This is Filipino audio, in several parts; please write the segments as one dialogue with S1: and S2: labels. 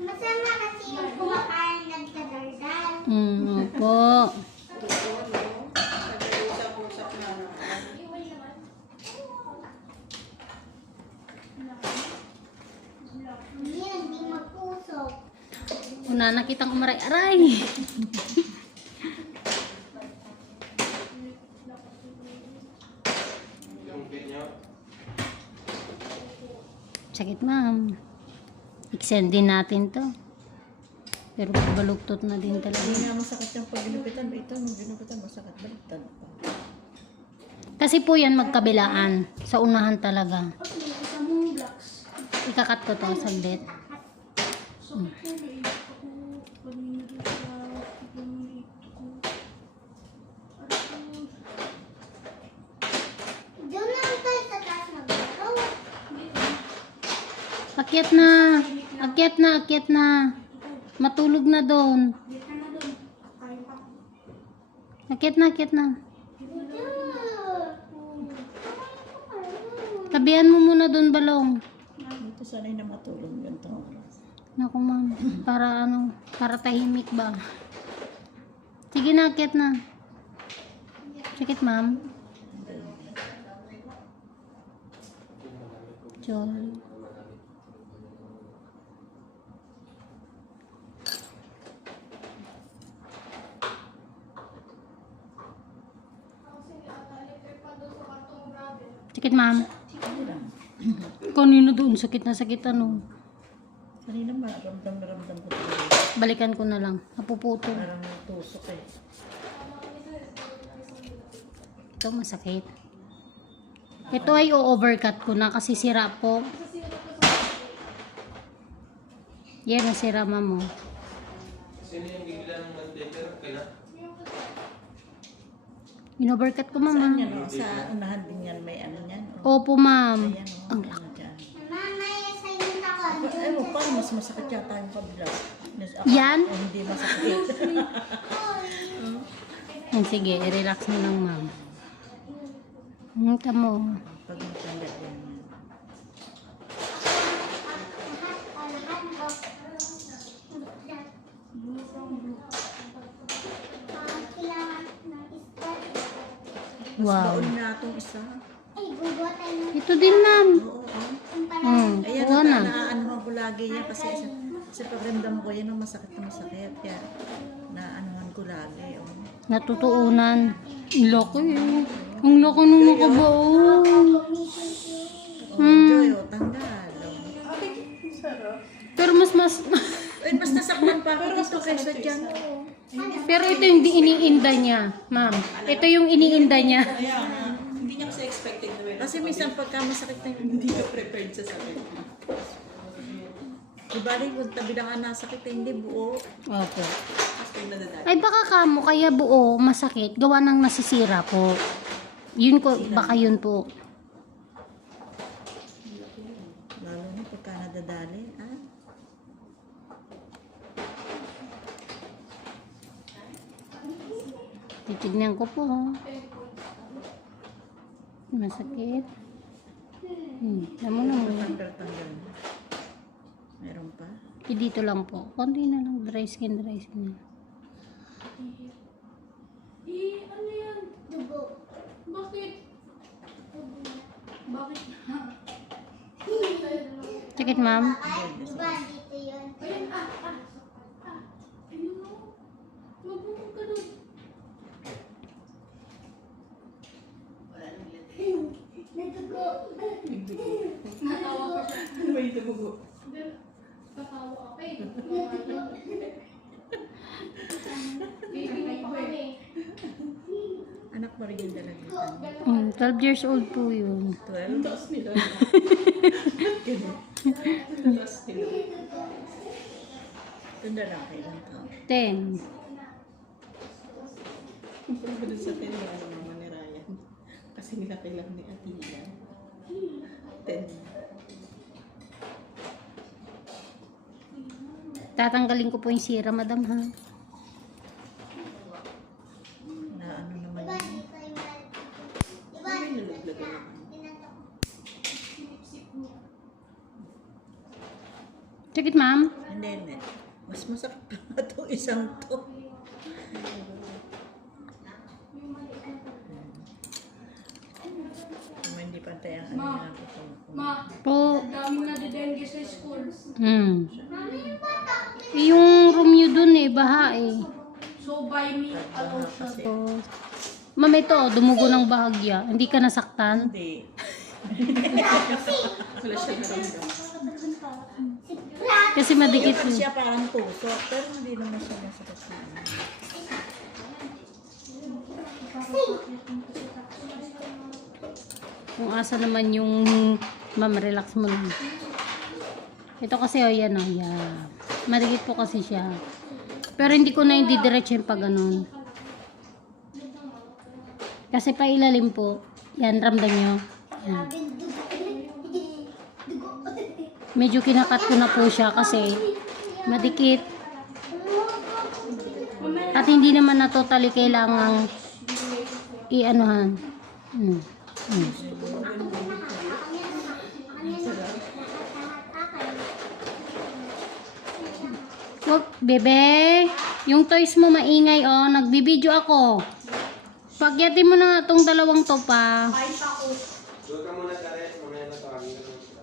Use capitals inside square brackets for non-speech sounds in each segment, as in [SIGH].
S1: Masama kasi yung kumakain ng kadaldal.
S2: Mm, opo. Una na kitang umaray-aray. Sakit ma'am. Extend din natin to. Pero balugtot na din talaga.
S3: Hindi nga masakit yung pag ginupitan. Ito, nung ginupitan, masakit. Baliktad pa.
S2: Kasi po yan magkabilaan. Sa unahan talaga. Ikakat ko to saglit.
S1: Doon naman tayo sa taas ng baro.
S2: Akyat na. Akyat na, akyat na. Matulog na doon. Akyat na, akyat na. Tabihan mo muna doon, balong.
S3: Ito sanay na matulog yun to.
S2: Naku, ma'am. Para ano, para tahimik ba? Sige na, akyat na. Sakit, ma'am. Sorry. Sakit, ma'am. Kanino doon? Sakit na sakit ano?
S3: Kanina maramdam na ramdam ko.
S2: Balikan ko na lang. Napuputo.
S3: Parang tusok eh.
S2: Ito masakit. Ito ay o-overcut ko na kasi sira po. Yan, nasira ma'am oh.
S4: Sino yung bigla
S2: In-overcut ko ma'am.
S3: Saan yan? oh? Sa unahan din yan. May ano yan.
S2: Opo ma'am.
S3: Ayan o.
S2: Ang
S3: Ano dyan. Eh, oh, parang mas masakit yata yung kabila. Mas- ako-
S2: Yan?
S3: oh, hindi masakit. [LAUGHS]
S2: Yan, sige, relax mo lang ma'am. Ang tamo.
S3: Pag matanda yan.
S2: Wow.
S3: Baon na itong isa.
S1: Ay.
S2: Ito din ma'am.
S3: Oo. oo.
S2: Hmm,
S3: Ayan,
S2: kuha
S3: na.
S2: na.
S3: naano ko lagi yan kasi isa, kasi pagramdam ko yan ang masakit na masakit. Kaya naanuhan ko lagi. Oh.
S2: Natutuunan. Ang laki eh. Ang laki nung nakabao.
S3: Oh,
S2: Hmm.
S3: Joy, oh, tanggal. Oh.
S2: Pero mas mas... [LAUGHS]
S3: Ay, mas nasaktan pa ako dito kaysa dyan.
S2: Pero ito yung di iniinda niya, ma'am. Ito yung iniinda niya.
S5: Kaya nga, hindi niya kasi expected na meron.
S3: Kasi minsan pagka masakit na yung
S5: hindi ka prepared sa sakit.
S3: Di bali, kung tabi na nga nasakit, eh, hindi buo.
S2: Opo.
S5: Tapos pag nadadali.
S2: Ay baka kamo kaya buo masakit gawa ng nasisira po. Yun ko baka yun po.
S3: Lalo na pagka nadadali. Ah,
S2: Titignan ko po. Masakit. Hmm, namo na mo.
S3: Meron pa?
S2: Eh, dito lang po. Konti na lang dry skin, dry skin.
S6: Eh, ano yan?
S1: Dugo.
S6: Bakit? Bakit?
S2: Sakit ma'am.
S1: Diba dito yun?
S6: Ayun, ah, ah. Ayun o. Mabukog ka doon.
S1: Nadugo.
S6: Natawa ka
S5: dumugo.
S6: Then, Tatawa ka pa eh. Baby na pa kami.
S3: Anak mo rin yung dalagitan.
S2: Hmm, 12 years old po yun.
S3: 12?
S5: Taas nila. Taas nila.
S3: Itong lalaki lang to.
S2: 10.
S5: Kumpara ko dun sa ten na ano mama ni Ryan. Kasi nilaki lang ni Atila. Ten.
S2: Tatanggalin ko po yung sira, madam ha.
S3: Na ano naman yun.
S1: dito yung
S5: May
S1: dito
S5: nalaglag
S1: siya?
S5: naman.
S2: Sakit, ma'am?
S3: Hindi, hindi. Mas masakit pa [LAUGHS] itong isang to. Kung hindi pantay ang ano
S6: Ma.
S3: natin kung
S6: Ma,
S2: Po.
S6: daming nadidengue sa school.
S2: Hmm. Eh, yung room nyo dun eh, baha eh.
S6: So, buy me a
S3: baha
S6: lotion.
S3: kasi.
S2: So, ma'am, ito, dumugo ng bahagya. Hindi ka nasaktan?
S3: Hindi. [LAUGHS]
S5: Wala siya naramdam.
S2: Kasi madikit
S3: Yung
S2: eh.
S3: siya parang tusok, pero hindi naman siya masakit sa ano.
S2: Kung asa naman yung ma'am, relax mo lang. Ito kasi, oh, yan, oh, yeah. Madikit po kasi siya. Pero hindi ko na hindi diretso yung pag ganun. Kasi pa ilalim po. Yan, ramdam nyo. Yan. Medyo kinakat ko na po siya kasi madikit. At hindi naman na totally kailangang i-anuhan. Hmm. Hmm. Wag, bebe. Yung toys mo maingay, oh. Nagbibideo ako. Pagyatin mo na nga tong dalawang to pa.
S4: Doon ka muna kare, mamaya na tawagin ka doon sila.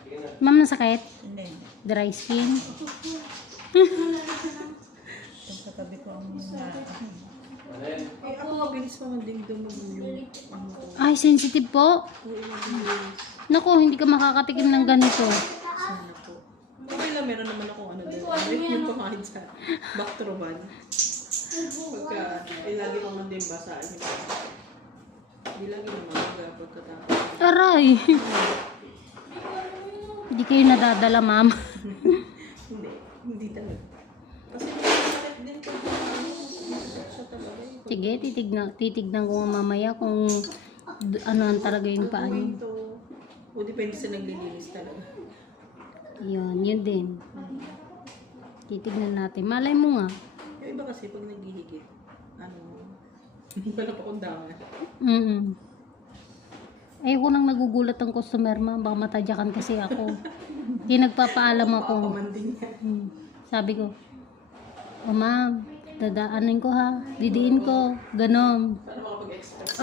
S4: Sige na.
S2: Ma'am, nasakit?
S3: Hindi.
S2: Dry skin?
S3: Itong katabi ko ang na,
S4: Ano yan?
S5: Eh, ako mabilis pa. Ano ko.
S2: Ay, sensitive po. Naku, hindi ka makakatikim ng ganito.
S5: Sana po. Lang, meron naman ako ano. Ano yung kumain sa Bactroban. Pagka, eh, lagi naman din basahin. Hindi lagi naman pagka pagkatapos.
S2: Aray. hindi kayo nadadala, ma'am. [LAUGHS]
S5: Hindi, hindi talaga. Kasi masakit din pag.
S2: Sige, titignan, titignan ko nga mamaya kung ano talaga yung paa.
S5: Ito, o depende sa naglilinis talaga.
S2: Yun, yun din. Titignan natin. Malay mo nga.
S5: Iba kasi pag naghihigit, ano, [LAUGHS] hindi pa napakundangan.
S2: Mm Ayoko nang nagugulat ang customer, ma'am. Baka matadyakan kasi ako. [LAUGHS] Hindi nagpapaalam ako. Hmm. Sabi ko, o ma'am, dadaanin ko ha. Didiin ko. Ganon.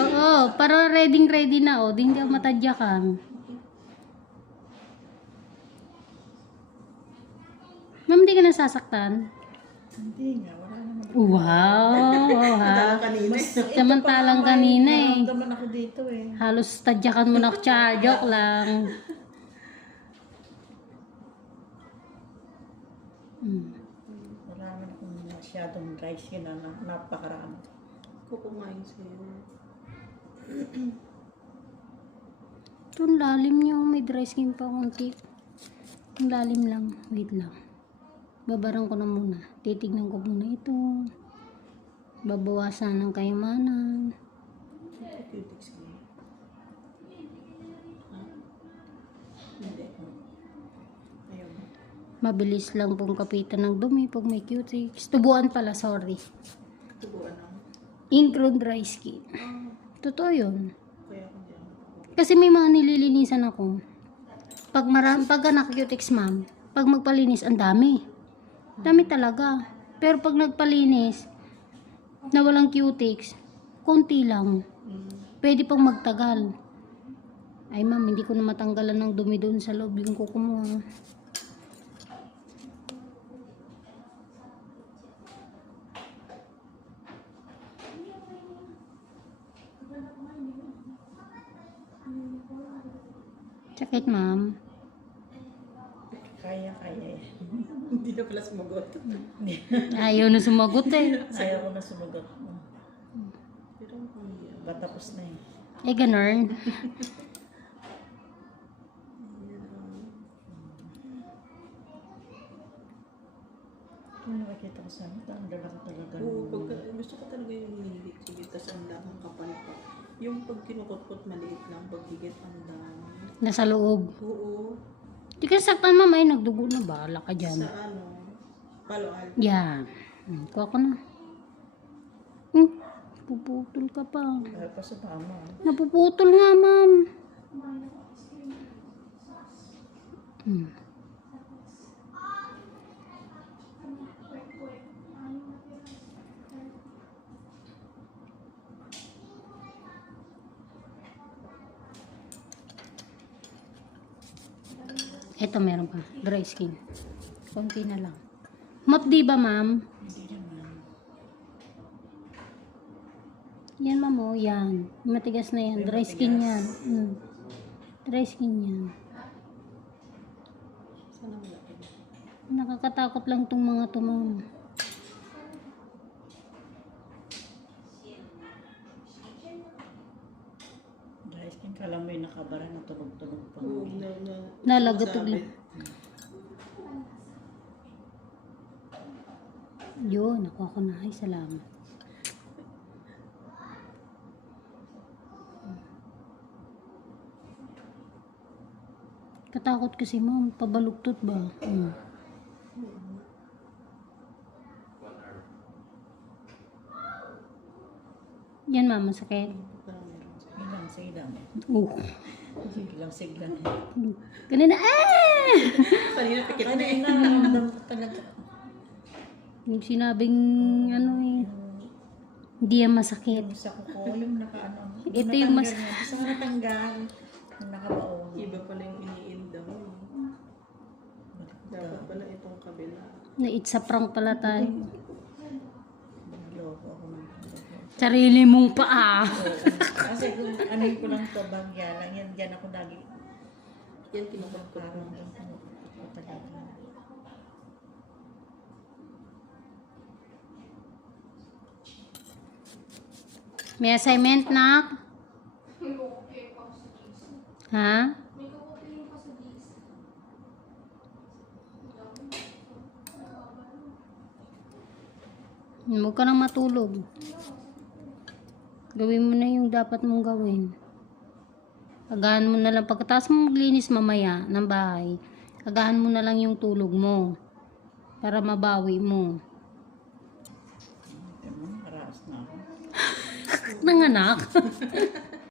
S2: Oo, para ready ready na o. Di hindi ako matadyakan. Ma'am, di ka nasasaktan?
S3: hindi nga.
S2: Wow, ha?
S5: Kanina.
S2: Samantalang kanina eh.
S3: Naramdaman ako dito eh.
S2: Halos tadyakan mo na ako. Char, [LAUGHS] joke lang. Hmm.
S3: Wala naman akong masyadong dry skin na na- napakarami.
S5: Ako kumain sa'yo.
S2: Ito, ang lalim niyo. May dry skin pa konti. Ang lalim lang. Wait lang. Babarang ko na muna. Titignan ko muna ito. Babawasan ng kayamanan. Mabilis lang pong kapitan ng dumi pag may cutics. Tubuan pala, sorry.
S5: Tubuan.
S2: Incron dry skin. Totoo yun. Kasi may mga nililinisan ako. Pag maram, pag naka-cutics ma'am, pag magpalinis, ang dami. Dami talaga. Pero pag nagpalinis, na walang cutics, konti lang. Pwede pang magtagal. Ay ma'am, hindi ko na matanggalan ng dumi doon sa loob yung kuko mo. ah. Sakit ma'am.
S3: Kaya, kaya eh.
S5: Hindi na pala sumagot.
S2: Ayaw na sumagot eh.
S3: Ayaw ko na sumagot.
S5: Pero.
S3: Ba tapos na eh.
S2: Eh ganun.
S3: Kung nakakita ko sa ito, ang dala ko talaga.
S5: Oo, pagka, gusto ko talaga yung hinihigit-higit, tas ang damang kapal pa. Yung pag kinukot-kot maliit lang, pag higit ang dami.
S2: Nasa loob.
S5: Oo,
S2: Di ka saktan ma'am ay nagdugo na. Bahala ka dyan.
S5: sa ano, palo alto.
S2: Yan. Hmm, kuha ko na. Hmm, puputol ka pa.
S3: Kaya pa sa tama.
S2: Napuputol nga, ma'am. Hmm. Ito meron pa. Dry skin. Konti na lang. Map di ba, ma'am? Yan, ma'am, oh. Yan. Matigas na yan. Dry skin yan. Mm. Dry skin yan. Nakakatakot lang tong mga to.
S3: Kala mo yung nakabara na tunog-tunog pa.
S5: Oo, na, na,
S2: Nalagatog lang. Yun, nakuha ko na. Ay, salamat. Katakot kasi, ma'am. Pabaluktot ba? Hmm. Yan, ma'am. Masakit.
S5: Parang meron.
S3: Sige lang, sige lang.
S2: Uh.
S3: Sige lang, sige lang.
S2: Kanina, ah!
S5: Kanina pikit na eh.
S2: Yung sinabing, ano eh, hindi yan masakit.
S3: Yung sa kuko, yung nakaano.
S2: Ito yung mas-
S3: ko natanggal. Yung nakabaon.
S5: Iba pala yung iniinda mo. eh. Dapat pala itong kabila.
S2: Na it's a prank pala tayo.
S3: Loko ako ng
S2: Sarili mong paa.
S3: Kasi kung ano ko lang to, bagya lang yan. Diyan ako lagi.
S5: Yan mo.
S3: ako talaga.
S2: May assignment na? Ha? Huwag ka nang matulog. Gawin mo na yung dapat mong gawin. Agahan mo na lang. Pagkatapos mo maglinis mamaya ng bahay, agahan mo na lang yung tulog mo. Para mabawi mo. [LAUGHS] Nanganak. [LAUGHS]